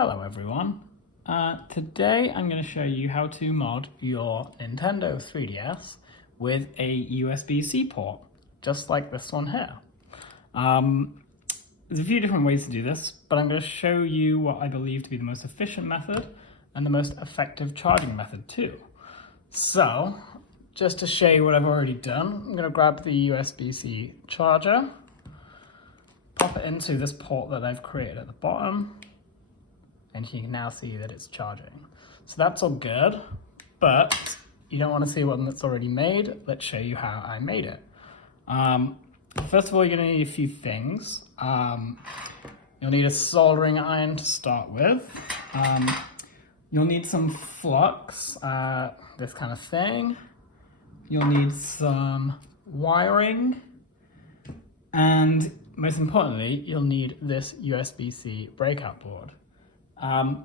Hello everyone. Today I'm going to show you how to mod your Nintendo 3DS with a USB-C port, just like this one here. There's a few different ways to do this, but I'm going to show you what I believe to be the most efficient method and the most effective charging method too. So, just to show you what I've already done, I'm going to grab the USB-C charger, pop it into this port that I've created at the bottom, and you can now see that it's charging. So that's all good, but you don't want to see one that's already made. Let's show you how I made it. First of all, you're going to need a few things. You'll need a soldering iron to start with. You'll need some flux, this kind of thing. You'll need some wiring, and most importantly, you'll need this USB-C breakout board.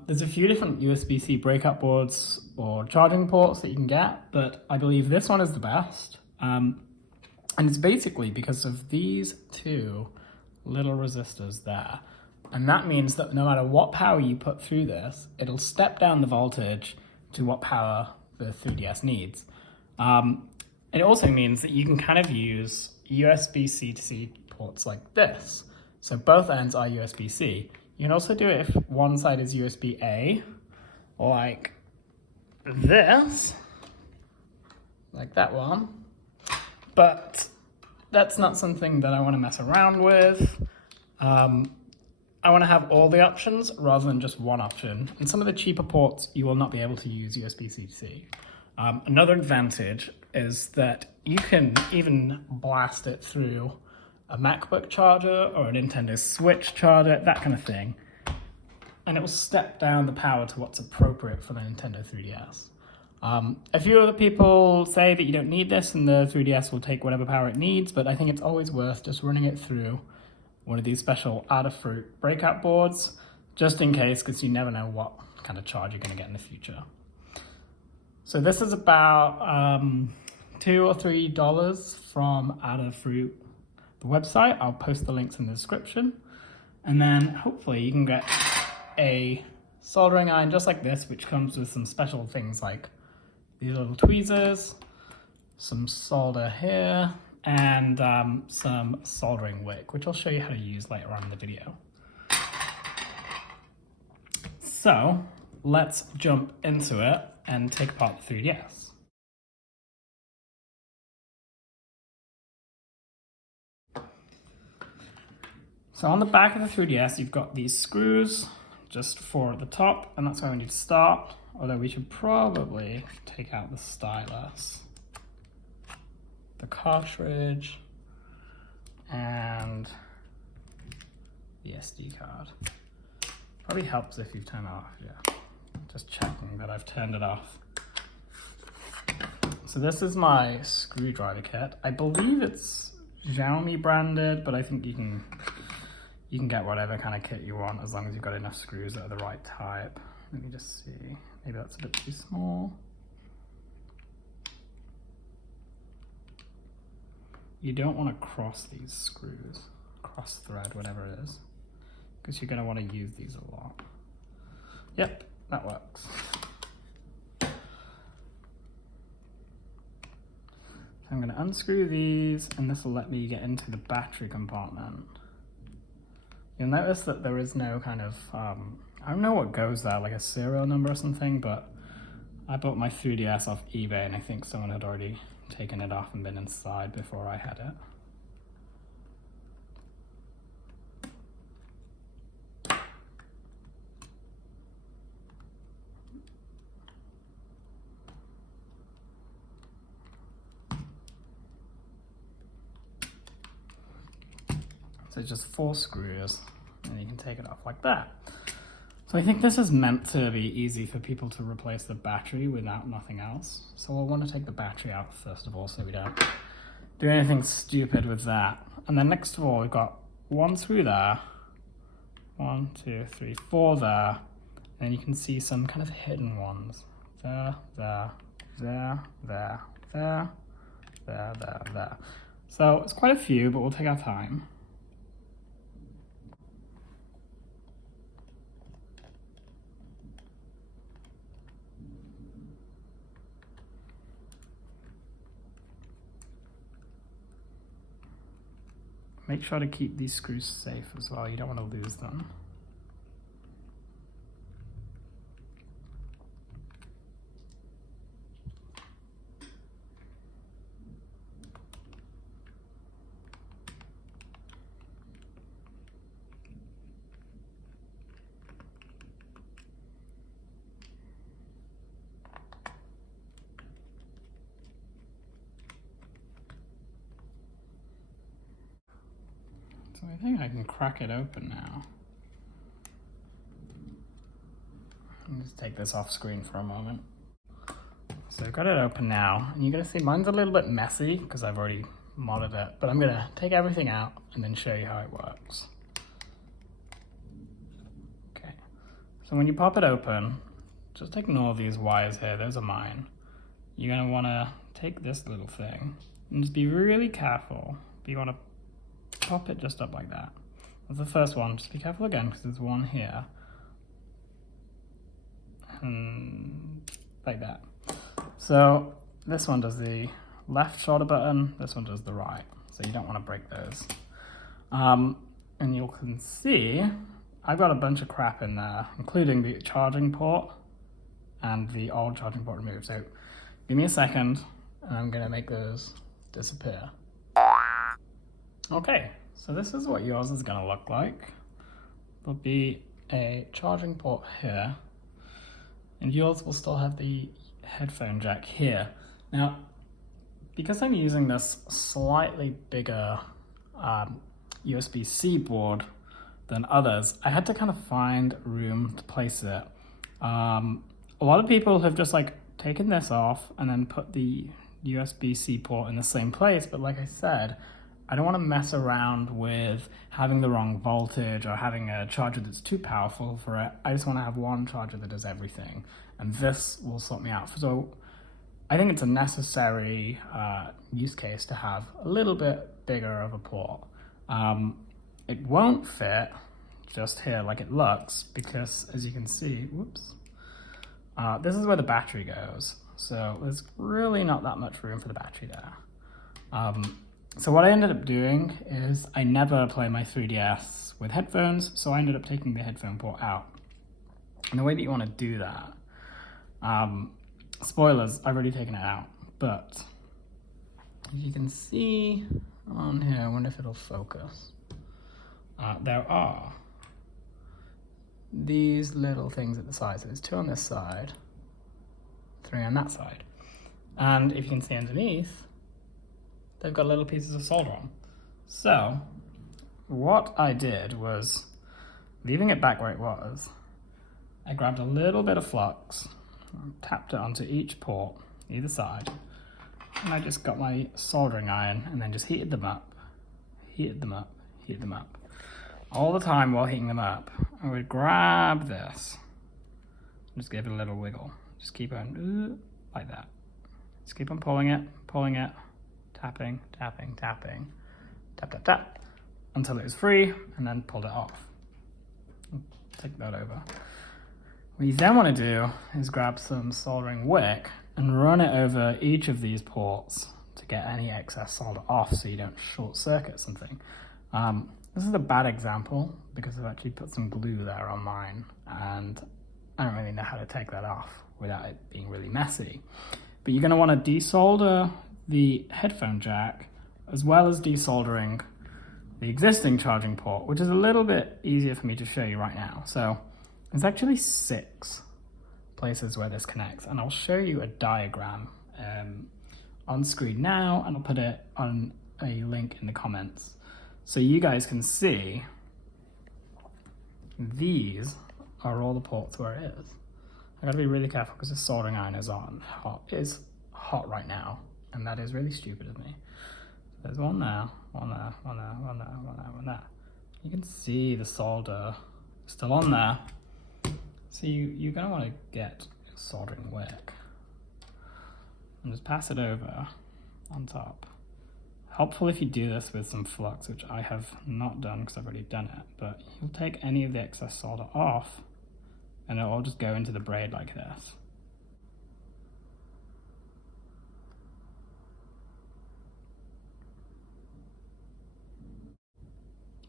There's a few different USB-C breakout boards or charging ports that you can get, but I believe this one is the best. And it's basically because of these two little resistors there. And that means that no matter what power you put through this, it'll step down the voltage to what power the 3DS needs. It also means that you can kind of use USB-C to C ports like this. So both ends are USB-C. You can also do it if one side is USB-A, or like this, like that one. But that's not something that I want to mess around with. I want to have all the options rather than just one option. In some of the cheaper ports, you will not be able to use USB-C to C. Another advantage is that you can even blast it through a MacBook charger or a Nintendo Switch charger, that kind of thing. And it will step down the power to what's appropriate for the Nintendo 3DS. A few other people say that you don't need this and the 3DS will take whatever power it needs, but I think it's always worth just running it through one of these special Adafruit breakout boards, just in case, because you never know what kind of charge you're going to get in the future. So this is about $2 or $3 from Adafruit, the website. I'll post the links in the description. And then hopefully you can get a soldering iron just like this, which comes with some special things like these little tweezers, some solder here, and some soldering wick, which I'll show you how to use later on in the video. So let's jump into it and take apart the 3DS. So on the back of the 3DS, you've got these screws just for the top, and that's where we need to start, although we should probably take out the stylus, the cartridge, and the SD card. Probably helps if you've turned it off, yeah. Just checking that I've turned it off. So this is my screwdriver kit. I believe it's Xiaomi branded, but I think you can get whatever kind of kit you want as long as you've got enough screws that are the right type. Let me just see. Maybe that's a bit too small. You don't want to cross these screws, cross thread, whatever it is, because you're going to want to use these a lot. Yep, that works. So I'm going to unscrew these, and this will let me get into the battery compartment. You'll notice that there is no kind of, I don't know what goes there, like a serial number or something, but I bought my 3DS off eBay and I think someone had already taken it off and been inside before I had it. So it's just 4 screws and you can take it off like that. So I think this is meant to be easy for people to replace the battery without nothing else. So we'll want to take the battery out first of all so we don't do anything stupid with that. And then next of all, we've got 1 screw there, 1, 2, 3, 4 there, and you can see some kind of hidden ones. There, there, there, there, there, there, there, there. So it's quite a few, but we'll take our time. Make sure to keep these screws safe as well, you don't want to lose them. So I think I can crack it open now. Let me just take this off screen for a moment. So I've got it open now, and you're gonna see mine's a little bit messy because I've already modded it, but I'm gonna take everything out and then show you how it works. Okay, so when you pop it open, just ignore these wires here, those are mine. You're gonna wanna take this little thing and just be really careful. You wanna pop it just up like that. That's the first one. Just be careful again because there's one here. And like that. So this one does the left shoulder button, this one does the right. So you don't want to break those. And you can see I've got a bunch of crap in there, including the charging port and the old charging port removed. So give me a second and I'm gonna make those disappear. Okay, so this is what yours is gonna look like. There'll be a charging port here, and yours will still have the headphone jack here. Now, because I'm using this slightly bigger USB-C board than others, I had to kind of find room to place it. A lot of people have just like taken this off and then put the USB-C port in the same place, but like I said, I don't want to mess around with having the wrong voltage or having a charger that's too powerful for it. I just want to have one charger that does everything, and this will sort me out. So I think it's a necessary use case to have a little bit bigger of a port. It won't fit just here like it looks because, as you can see, whoops, this is where the battery goes. So there's really not that much room for the battery there. So what I ended up doing is I never play my 3DS with headphones, so I ended up taking the headphone port out. And the way that you want to do that, spoilers, I've already taken it out, but as you can see on here, I wonder if it'll focus. There are these little things at the side. So there's 2 on this side, 3 on that side. And if you can see underneath, they've got little pieces of solder on. So what I did was, leaving it back where it was, I grabbed a little bit of flux, tapped it onto each port, either side, and I just got my soldering iron and then just heated them up, heated them up, heated them up. All the time while heating them up, I would grab this, just give it a little wiggle. Just keep on, like that. Just keep on pulling it, tapping, tapping, tapping, tap, tap, tap, until it was free, and then pulled it off. Take that over. What you then want to do is grab some soldering wick and run it over each of these ports to get any excess solder off so you don't short circuit something. This is a bad example because I've actually put some glue there on mine and I don't really know how to take that off without it being really messy. But you're going to want to desolder the headphone jack as well as desoldering the existing charging port, which is a little bit easier for me to show you right now. So there's actually 6 places where this connects, and I'll show you a diagram on screen now, and I'll put it on a link in the comments so you guys can see these are all the ports where it is. I gotta be really careful because the soldering iron is is hot right now, and that is really stupid of me. There's one there, one there, one there, one there, one there, one there. You can see the solder still on there. So you're gonna want to get a soldering wick and just pass it over on top. Helpful if you do this with some flux, which I have not done because I've already done it, but you'll take any of the excess solder off and it'll all just go into the braid like this.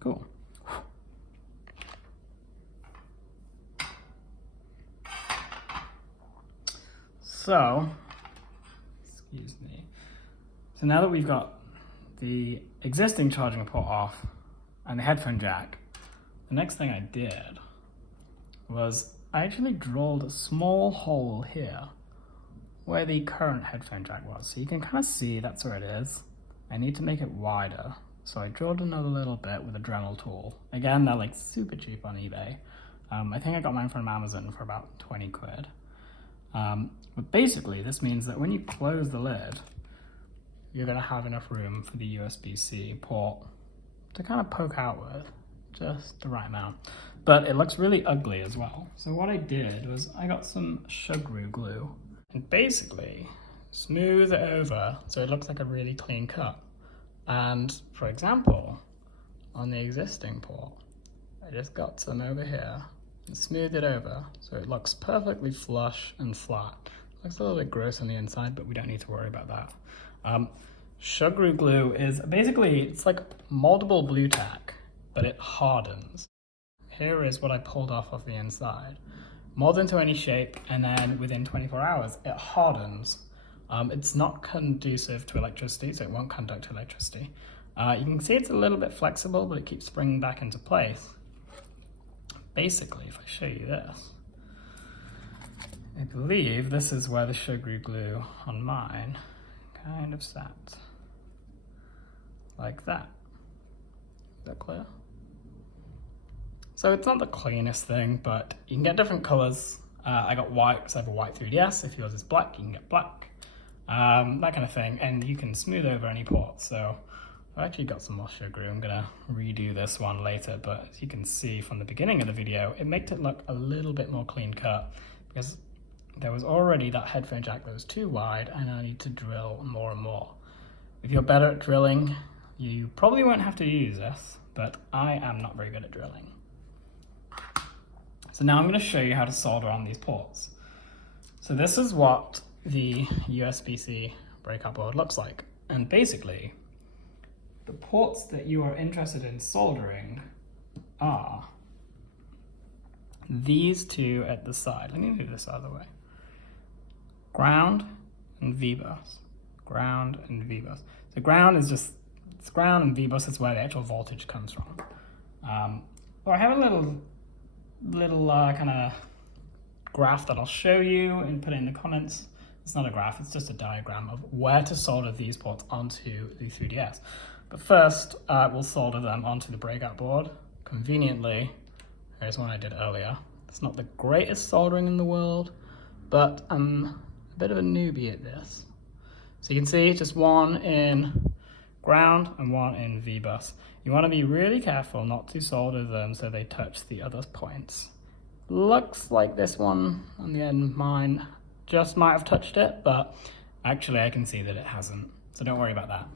Cool. So, excuse me. So now that we've got the existing charging port off and the headphone jack, the next thing I did was I actually drilled a small hole here where the current headphone jack was. So you can kind of see that's where it is. I need to make it wider. So I drilled another little bit with a Dremel tool. Again, they're like super cheap on eBay. I think I got mine from Amazon for about 20 quid. But basically this means that when you close the lid, you're gonna have enough room for the USB-C port to kind of poke out with, just the right amount. But it looks really ugly as well. So what I did was I got some sugar glue and basically smooth it over so it looks like a really clean cut. And for example, on the existing port, I just got some over here and smoothed it over so it looks perfectly flush and flat. Looks a little bit gross on the inside, but we don't need to worry about that. Sugar glue is basically, it's like moldable blue tack, but it hardens. Here is what I pulled off of the inside. Molds into any shape, and then within 24 hours, it hardens. It's not conducive to electricity, so it won't conduct electricity. You can see it's a little bit flexible, but it keeps springing back into place. Basically, if I show you this, I believe this is where the sugar glue on mine kind of sat. Like that. Is that clear? So it's not the cleanest thing, but you can get different colors. I got white because I have a white 3DS. If yours is black, you can get black. That kind of thing. And you can smooth over any port. So I've actually got some more sugar glue. I'm gonna redo this one later, but as you can see from the beginning of the video, it makes it look a little bit more clean cut because there was already that headphone jack that was too wide and I need to drill more and more. If you're better at drilling, you probably won't have to use this, but I am not very good at drilling. So now I'm going to show you how to solder on these ports. So this is what the USB-C breakout board looks like. And basically, the ports that you are interested in soldering are these two at the side. Let me move this out of the way. Ground and V-bus. Ground and V-bus. So ground is just, it's ground, and V-bus is where the actual voltage comes from. I have a little kind of graph that I'll show you and put it in the comments. It's not a graph, it's just a diagram of where to solder these ports onto the 3DS. But first, we'll solder them onto the breakout board. Conveniently, here's one I did earlier. It's not the greatest soldering in the world, but I'm a bit of a newbie at this. So you can see just one in ground and one in V-bus. You want to be really careful not to solder them so they touch the other points. Looks like this one on the end, mine just might have touched it, but actually I can see that it hasn't, so don't worry about that.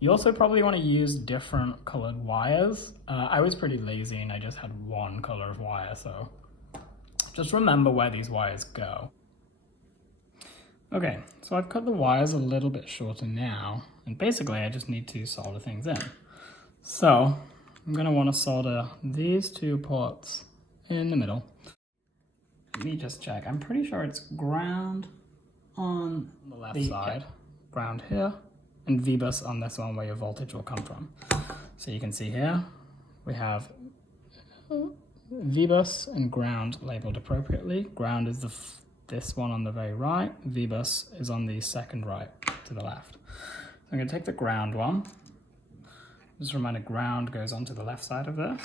You also probably want to use different colored wires. I was pretty lazy and I just had one color of wire, so just remember where these wires go. Okay, so I've cut the wires a little bit shorter now, and basically I just need to solder things in. So I'm going to want to solder these two ports in the middle. Let me just check. I'm pretty sure it's ground on the left side, ground here, and V-bus on this one where your voltage will come from. So you can see here we have V-bus and ground labeled appropriately. Ground is this one on the very right, V-bus is on the second right to the left. So I'm going to take the ground one. Just a reminder, ground goes onto the left side of this.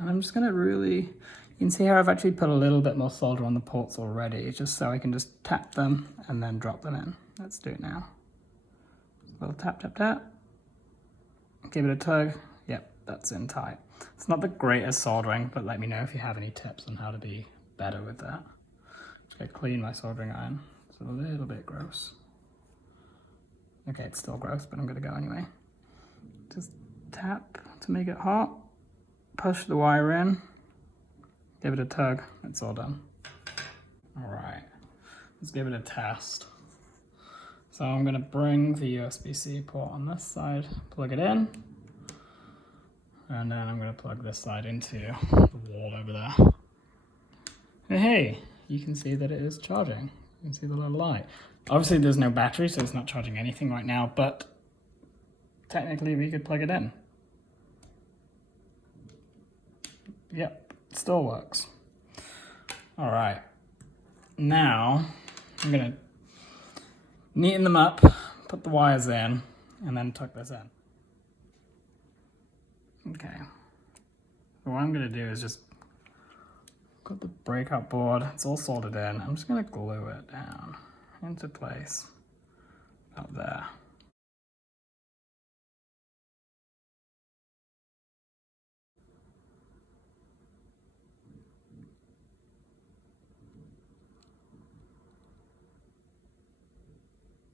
And I'm just going to you can see how I've actually put a little bit more solder on the ports already, just so I can just tap them and then drop them in. Let's do it now. A little tap, tap, tap. Give it a tug. Yep, that's in tight. It's not the greatest soldering, but let me know if you have any tips on how to be better with that. Just gotta clean my soldering iron. It's a little bit gross. Okay, it's still gross, but I'm gonna go anyway. Just tap to make it hot. Push the wire in. Give it a tug. It's all done. All right, let's give it a test. So I'm gonna bring the USB-C port on this side, plug it in, And then I'm going to plug this side into the wall over there. And hey, you can see that it is charging. You can see the little light. Obviously there's no battery, so it's not charging anything right now, but technically we could plug it in. Yep, it still works. All right, now I'm gonna neaten them up, put the wires in, and then tuck this in. Okay, so what I'm gonna do is just got the breakout board, it's all soldered in. I'm just gonna glue it down into place up there.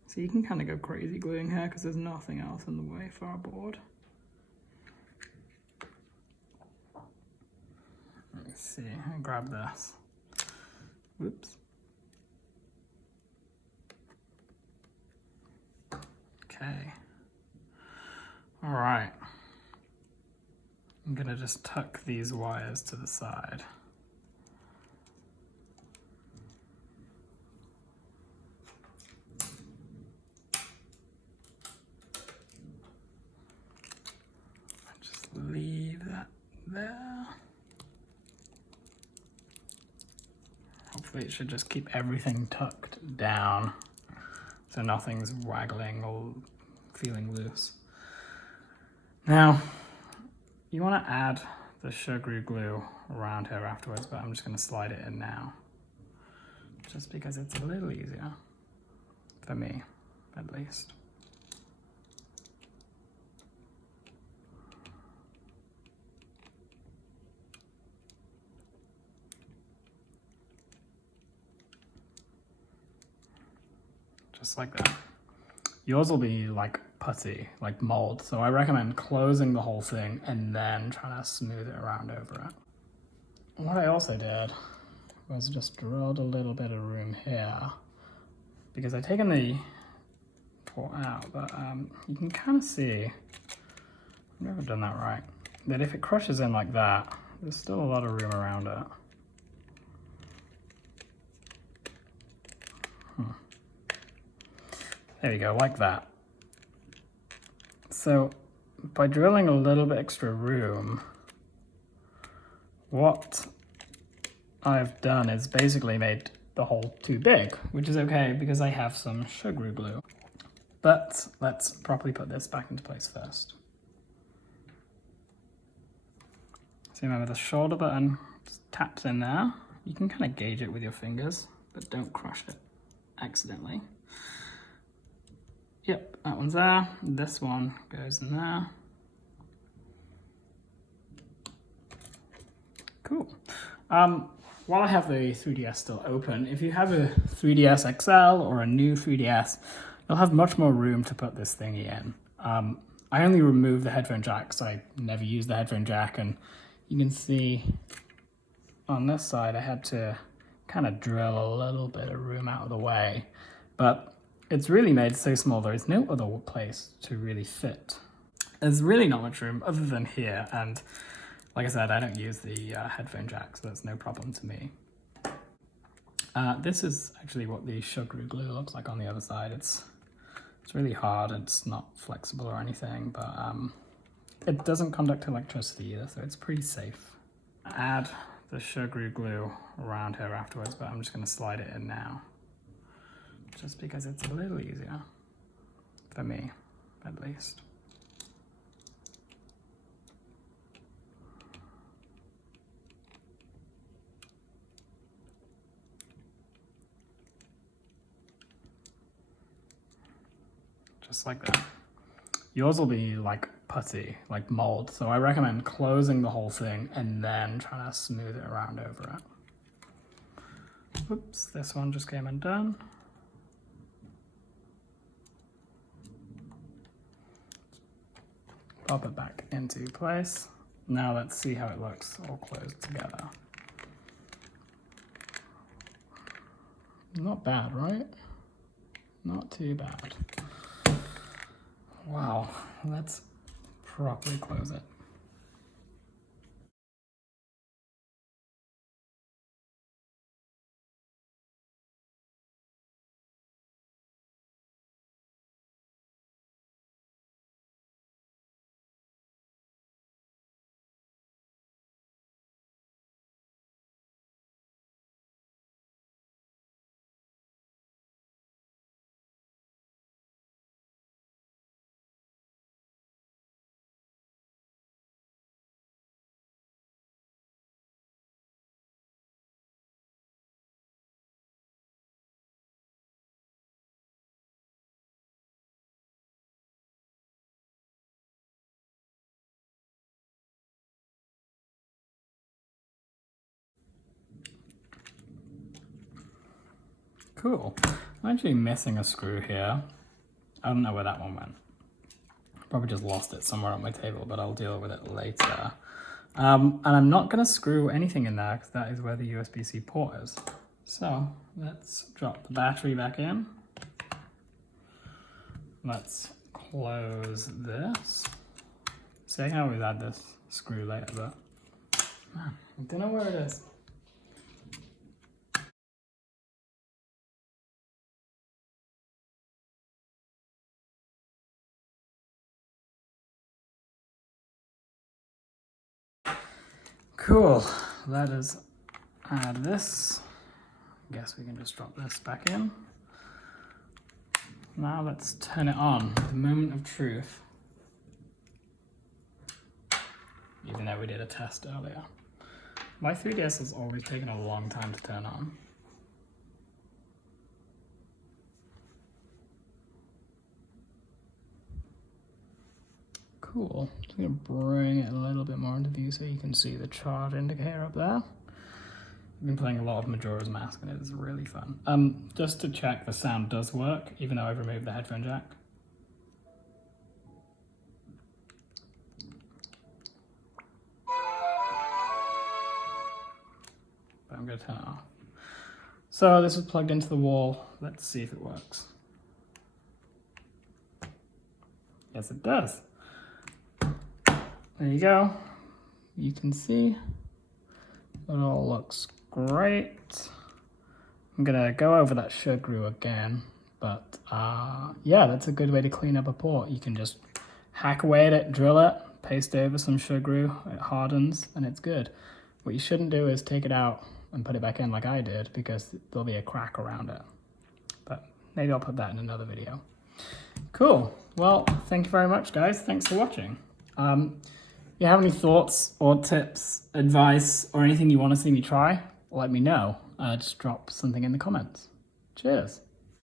So you can kind of go crazy gluing here because there's nothing else in the way for our board. Let me see, I'll grab this. Whoops. Okay. All right. I'm gonna just tuck these wires to the side. Leave that there. Hopefully it should just keep everything tucked down so nothing's waggling or feeling loose. Now, you want to add the sugar glue around here afterwards, but I'm just going to slide it in now. Just because it's a little easier, for me, at least. Just like that. Yours will be like putty, like mold, so I recommend closing the whole thing and then trying to smooth it around over it. What I also did was just drilled a little bit of room here because I've taken the port out, but you can kind of see, I've never done that right, that if it crushes in like that, there's still a lot of room around it. There you go, like that. So by drilling a little bit extra room, what I've done is basically made the hole too big, which is okay because I have some sugar glue. But let's properly put this back into place first. So remember the shoulder button just taps in there. You can kind of gauge it with your fingers, but don't crush it accidentally. Yep, that one's there. This one goes in there. Cool. While I have the 3DS still open, if you have a 3DS XL or a new 3DS, you'll have much more room to put this thingy in. I only removed the headphone jack because I never used the headphone jack, and you can see on this side I had to kind of drill a little bit of room out of the way, but it's really made so small there is no other place to really fit. There's really not much room other than here, and like I said, I don't use the headphone jack, so that's no problem to me. This is actually what the sugar glue looks like on the other side. It's really hard, it's not flexible or anything, but it doesn't conduct electricity either, so it's pretty safe. Add the sugar glue around here afterwards, but I'm just going to slide it in now. Just because it's a little easier, for me, at least. Just like that. Yours will be like putty, like mold, so I recommend closing the whole thing and then trying to smooth it around over it. Oops, this one just came undone. Pop it back into place. Now let's see how it looks all closed together. Not bad, right? Not too bad. Wow, let's properly close it. Cool. I'm actually missing a screw here. I don't know where that one went. Probably just lost it somewhere on my table, but I'll deal with it later. And I'm not going to screw anything in there because that is where the USB-C port is. So let's drop the battery back in. Let's close this. See, I can always add this screw later, but man, I don't know where it is. Cool, let us add this. Guess we can just drop this back in. Now let's turn it on, the moment of truth. Even though we did a test earlier. My 3DS has always taken a long time to turn on. Cool. I'm going to bring it a little bit more into view so you can see the charge indicator up there. I've been playing a lot of Majora's Mask and it is really fun. Just to check, the sound does work, even though I've removed the headphone jack. But I'm going to turn it off. So this is plugged into the wall. Let's see if it works. Yes, it does. There you go. You can see it all looks great. I'm gonna go over that sugar again, but yeah, that's a good way to clean up a port. You can just hack away at it, drill it, paste over some sugar, it hardens, and it's good. What you shouldn't do is take it out and put it back in like I did, because there'll be a crack around it. But maybe I'll put that in another video. Cool. Well, thank you very much, guys. Thanks for watching. If you have any thoughts or tips, advice, or anything you want to see me try, let me know. Just drop something in the comments. Cheers.